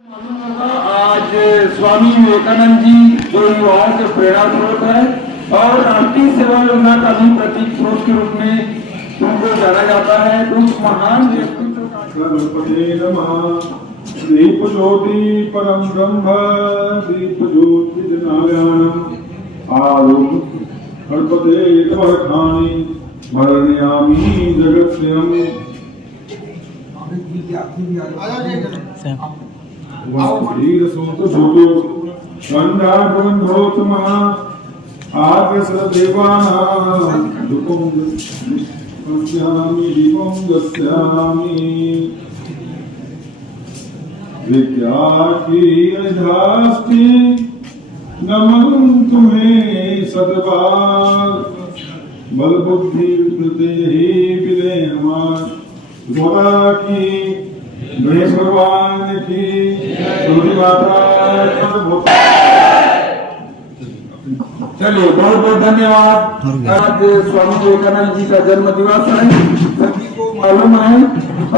आज स्वामी विवेकानंद जी जो युवाओं के प्रेरणा स्रोत है और राष्ट्रीय सेवा योजना का भी प्रतीक स्रोत के रूप में उनको जाना जाता है। उस महान व्यक्तित्व दीप ज्योति परम ब्रह्म दीप ज्योति जनायानम आलोक गणपते वर्खानि वर्णयामि जगत्स्यम् वीर सोत भूतो गंधार्वन्धोतमः आग्रसदेवानां दुःखं दस्यामि दीपं दस्यामि विद्यार्थी अधास्ति नमन तुम्हें सदबार बल बुद्धि प्रते ही विले हमार गोरा की गणेश भगवान की सूर्य माता। चलिए बहुत बहुत धन्यवाद। आज स्वामी विवेकानंद जी का जन्म दिवस है, सभी को मालूम है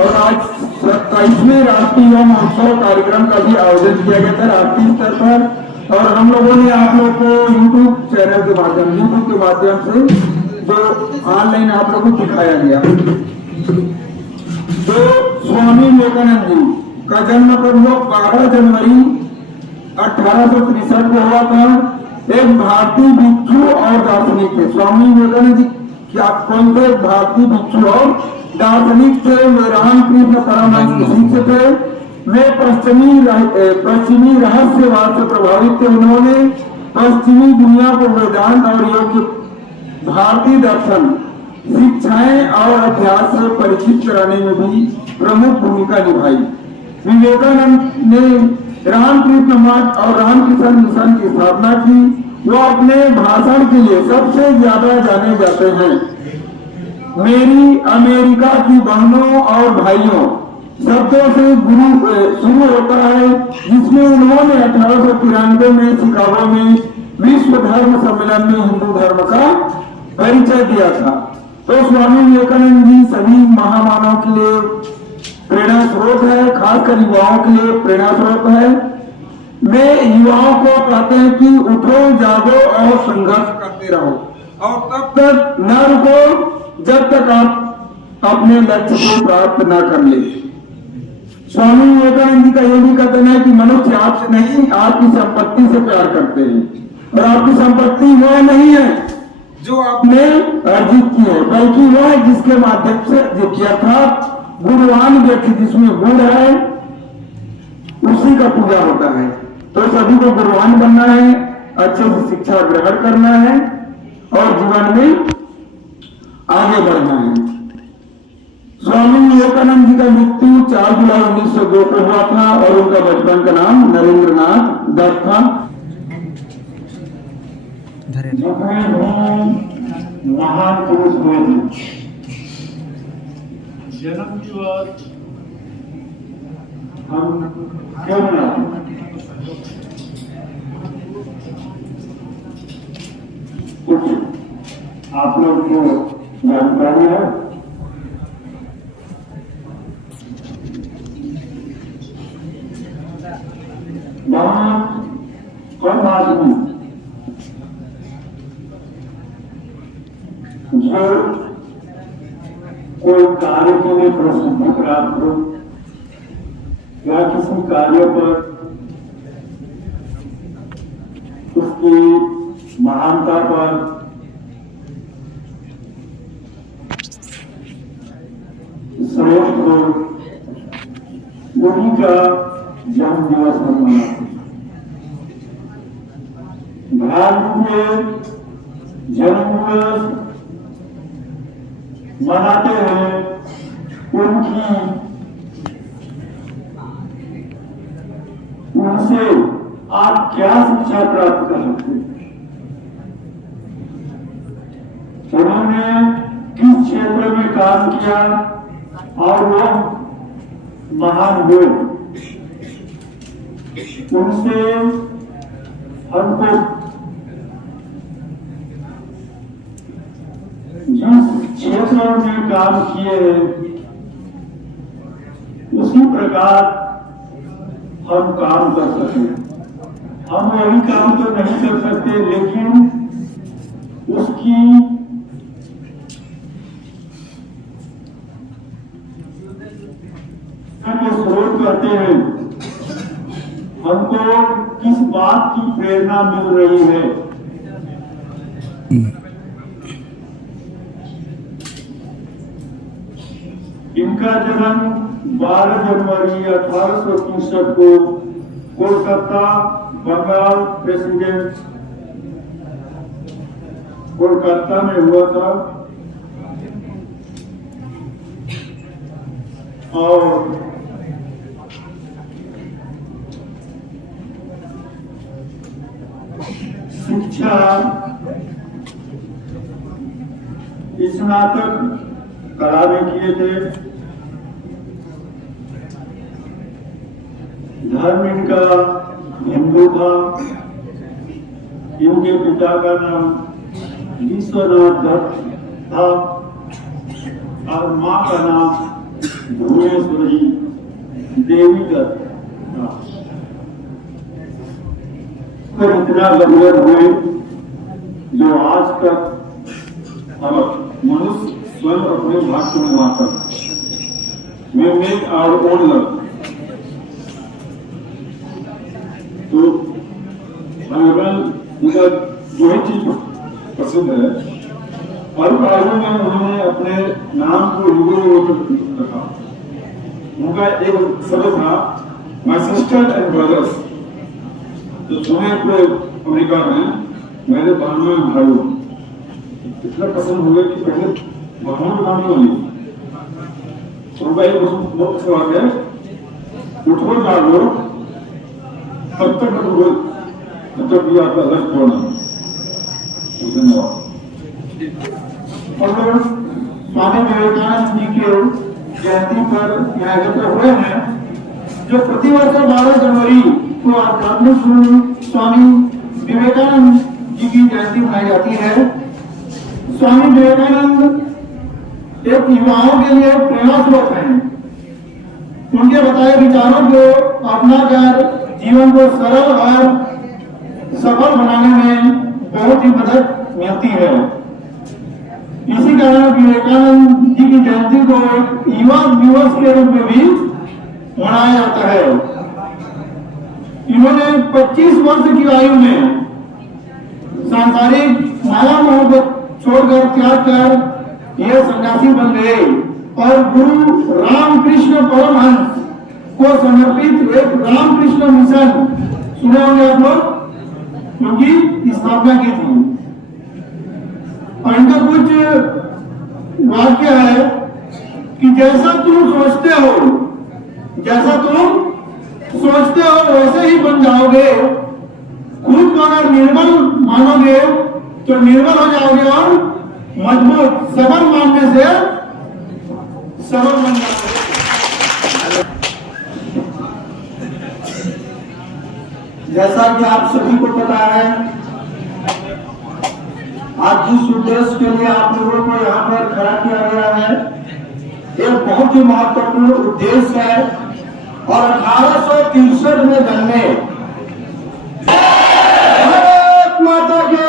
और आज 27वें राष्ट्रीय युवा महोत्सव कार्यक्रम का भी आयोजन किया गया था राष्ट्रीय स्तर पर और हम लोगों ने आप लोग को यूट्यूब चैनल के माध्यम से जो ऑनलाइन आप लोगों को दिखाया गया। तो स्वामी विवेकानंद जी का जन्म कब 12 जनवरी 1863 को हुआ था। एक भारतीय भिक्षु और दार्शनिक थे। स्वामी विवेकानंद जी क्या कौन थे? भारतीय भिक्षु और दार्शनिक थे। वे रामकृष्ण परमहंस के शिष्य थे। वे पश्चिमी रहस्यवाद से प्रभावित थे। उन्होंने पश्चिमी दुनिया को वेदांत और योग भारतीय दर्शन शिक्षाएं और अभ्यास से परिचित कराने में भी प्रमुख भूमिका निभाई। विवेकानंद ने रामकृष्ण मठ और रामकृष्ण मिशन की स्थापना की। वो अपने भाषण के लिए सबसे ज्यादा जाने जाते हैं। मेरी अमेरिका की बहनों और भाइयों शब्दों से गुरु शुरू होता है, जिसमें उन्होंने 1893 में शिकागो में विश्व धर्म सम्मेलन में हिंदू धर्म का परिचय दिया था। तो स्वामी विवेकानंद जी सभी महामानव के लिए प्रेरणा स्रोत है, खासकर युवाओं के लिए प्रेरणा स्रोत है। वे युवाओं को कहते हैं कि उठो जागो और संघर्ष करते रहो और तब तक न रुको जब तक आप अपने लक्ष्य को प्राप्त न कर ले। स्वामी विवेकानंद जी का यह भी कहना है कि मनुष्य आपसे नहीं आपकी संपत्ति से प्यार करते हैं और आपकी संपत्ति वह नहीं है जो आपने अर्जित की है, बल्कि वो है जिसके माध्यम से अर्थात गुणवान व्यक्ति जिसमें गुण है उसी का पूजा होता है। तो सभी को गुणवान बनना है, अच्छे से शिक्षा ग्रहण करना है और जीवन में आगे बढ़ना है। स्वामी विवेकानंद जी का मृत्यु 4 जुलाई 1902 को हुआ था और उनका बचपन का नाम नरेंद्रनाथ दत्त था। महान पुरुष हुए थे। जन्म की बात हम क्यों मनाते? कुछ आप लोग को जानकारी है? वहां कौन आदमी जो कोई कार्य के लिए प्रसिद्धि प्राप्त हो या किसी कार्य पर उसकी महानता पर श्रेष्ठ हो, उन्हीं का जन्म दिवस हम मनाते हैं। भारतीय जन्म दिवस मनाते हैं उनसे आप क्या शिक्षा प्राप्त कर सकते हैं? उन्होंने किस क्षेत्र में काम किया और वो महान हुए, उनसे हमको जिस क्षेत्र में काम किए हैं उसी प्रकार हम काम कर सके। हम वही काम तो नहीं कर सकते, लेकिन उसकी स्रोत करते हैं हमको किस बात की प्रेरणा मिल रही है। इनका जन्म 12 जनवरी 1863 को कोलकाता, बंगाल प्रेसिडेंट कोलकाता में हुआ था और शिक्षा स्नातक कला में किए थे। धर्म इनका हिंदू था। इनके पिता का नाम विश्वनाथ दत्त था और मां का नाम भुवनेश्वरी देवी दत्त था। फिर इतना गंभीर हुए जो आज तक अब मनुष्य स्वयं अपने भाग्य में माता में मेक आवर ओन लव। तो भगवान उनका जो ही चीज पसंद है और कारणों में उन्होंने अपने नाम को युगों रखा। उनका एक शब्द था माय सिस्टर एंड ब्रदर्स। तो सुने पूरे अमेरिका में मेरे बहनों एवं भाइयों इतना पसंद हो गया कि पहले बहनों के नाम नहीं तो उनका एक बहुत अच्छा बात है, उठो जागो तब तक आपका लक्ष्य होना। धन्यवाद। और स्वामी विवेकानंद जी के जयंती पर यहाँ एकत्र हुए हैं, जो प्रतिवर्ष 12 जनवरी को आध्यात्मिक गुरु स्वामी विवेकानंद जी की जयंती मनाई जाती है। स्वामी विवेकानंद एक युवाओं के लिए प्रेरणा स्रोत हैं। उनके बताए विचारों को अपनाकर जीवन को सरल और सफल बनाने में बहुत ही मदद मिलती है। इसी कारण विवेकानंद जी की जयंती को एक युवा दिवस के रूप में भी मनाया जाता है। इन्होंने 25 वर्ष की आयु में सांसारिक माया मोह को छोड़कर त्याग कर यह सन्यासी बन गए और गुरु रामकृष्ण परमहंस को समर्पित एक रामकृष्ण मिशन, सुने होंगे आप लोग, उनकी स्थापना की थी। और इनका कुछ वाक्य है कि जैसा तुम सोचते हो वैसे ही बन जाओगे। खुद को अगर निर्बल मानोगे तो निर्बल हो जाओगे और मजबूत सबल मानने से सबल बन जाओगे। जैसा कि आप सभी को पता है, आज जिस उद्देश्य के लिए आप लोगों को यहाँ पर खड़ा किया गया है, एक बहुत ही महत्वपूर्ण उद्देश्य है और 1863 में जन्मे भारत माता के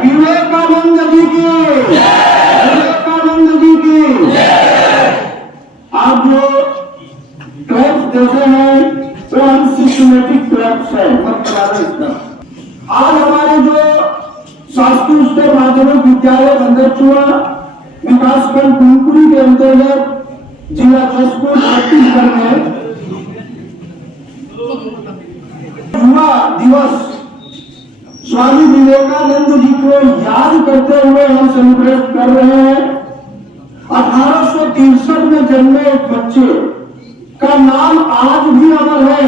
विवेकानंद जी की आप जो क्लब्स देते हैं तो हम सिस्टमेटिक क्लब्स है। आज हमारे जो शासकीय उच्चतर माध्यमिक विद्यालय बंदरचुआ विकासखंड कुनकुरी के अंतर्गत जिला जसपुर छत्तीसगढ़ में युवा दिवस स्वामी विवेकानंद जी को याद करते हुए हम सेलिब्रेट कर रहे हैं। 1863 में जन्मे एक बच्चे का नाम आज भी अमर है,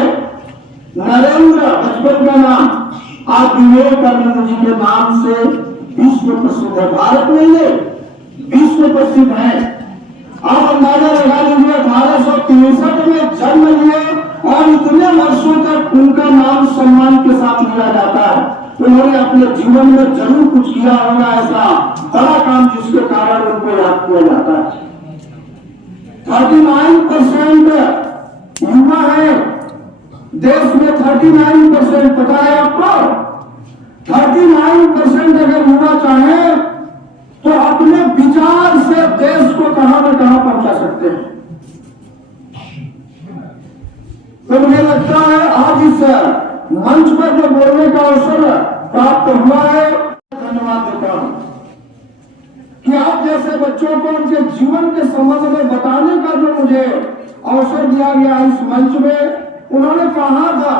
नरेंद्र, बचपन का नाम आज विवेकानंद जी के नाम से विश्व प्रसिद्ध है। भारत में ये विश्व प्रसिद्ध है। आप अंदाजा लगा लीजिए, 1863 में जन्म लिए और इतने वर्षों तक उनका नाम सम्मान के साथ लिया जाता है। उन्होंने अपने जीवन में जरूर कुछ किया होगा ऐसा बड़ा काम जिसके कारण उनको याद किया जाता है। 39% युवा है 39% पता है आपको? 39% अगर युवा चाहे तो अपने विचार से देश को कहां न कहां पहुंचा सकते हैं। तो मुझे लगता है आज इस मंच पर जो बोलने का अवसर प्राप्त हुआ है, धन्यवाद देता हूं कि आप जैसे बच्चों को उनके जीवन के संबंध में बताने का जो मुझे अवसर दिया गया इस मंच में। उन्होंने कहा था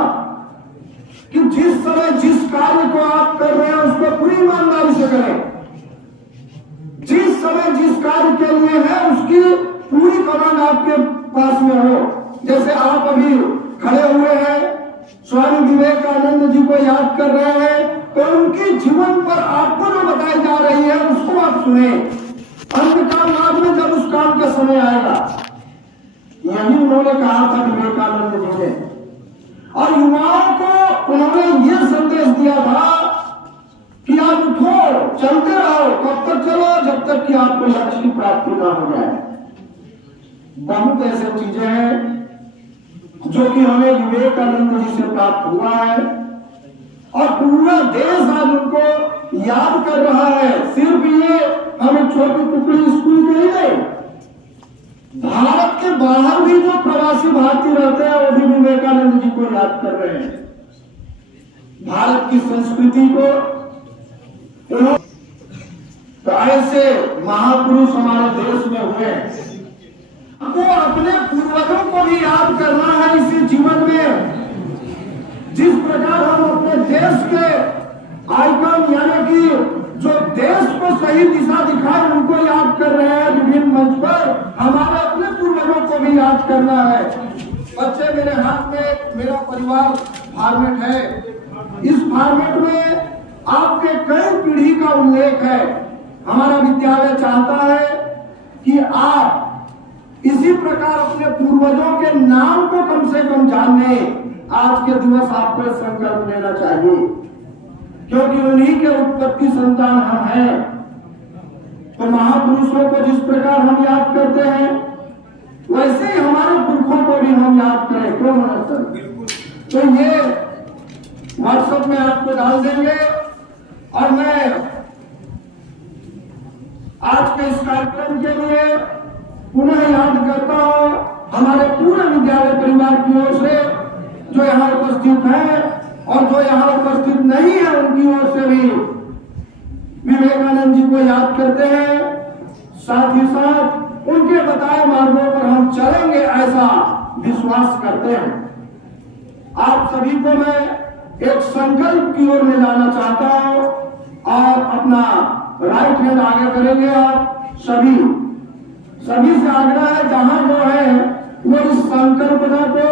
कि जिस समय जिस कार्य को आप कर रहे हैं उसको पूरी ईमानदारी से करें, जिस समय जिस कार्य के लिए है उसकी पूरी कमांड आपके पास में हो। जैसे आप अभी खड़े हुए हैं, स्वामी विवेकानंद जी को याद कर रहे हैं, तो उनके जीवन पर आपको जो बताई जा रही है उसको आप सुने। अंतकाल बाद में जब उस काम का समय आएगा, यही उन्होंने कहा था विवेकानंद जी ने। और युवाओं को उन्होंने ये संदेश दिया था कि आप उठो, चलते रहो, कब तक चलो, जब तक कि आपको लक्ष्य की प्राप्ति ना हो जाए। बहुत ऐसे चीजें हैं जो कि हमें विवेकानंद जी से प्राप्त हुआ है और पूरा देश आज उनको याद कर रहा है। सिर्फ ये हम एक छोटी टुकड़ी स्कूल के ही नहीं, भारत के बाहर भी जो प्रवासी भारतीय रहते हैं वो भी विवेकानंद जी को याद कर रहे हैं। भारत की संस्कृति को तो ऐसे महापुरुष हमारे देश में हुए। हमको अपने पूर्वजों को भी याद करना है इसी जीवन में। जिस प्रकार हम अपने देश के आइकन यानी कि जो देश को सही दिशा दिखाए उनको याद कर रहे हैं विभिन्न मंच पर, हमारे अपने पूर्वजों को भी याद करना है। बच्चे, मेरे हाथ में मेरा परिवार फॉर्मेट है। इस फॉर्मेट में आपके कई पीढ़ी का उल्लेख है। हमारा विद्यालय चाहता है कि आप इसी प्रकार अपने पूर्वजों के नाम को कम से कम जाने। आज के दिवस आपको संकल्प लेना चाहिए, क्योंकि उन्हीं के उत्पत्ति संतान हम हैं। तो महापुरुषों को जिस प्रकार हम याद करते हैं वैसे ही हमारे पुरखों को भी हम याद करें। क्यों ना सर? तो ये व्हाट्सएप में आपको डाल देंगे। और मैं आज के इस कार्यक्रम के लिए पुनः याद करता हूं हमारे पूरे विद्यालय परिवार की ओर से जो यहाँ उपस्थित है और जो यहाँ उपस्थित नहीं है उनकी ओर से भी विवेकानंद जी को याद करते हैं। साथ ही साथ उनके बताए मार्गों पर हम चलेंगे ऐसा विश्वास करते हैं। आप सभी को मैं एक संकल्प की ओर ले जाना चाहता हूं और अपना राइट हैंड आगे करेंगे। आप सभी से आग्रह है जहां जो है वो इस संकल्पना को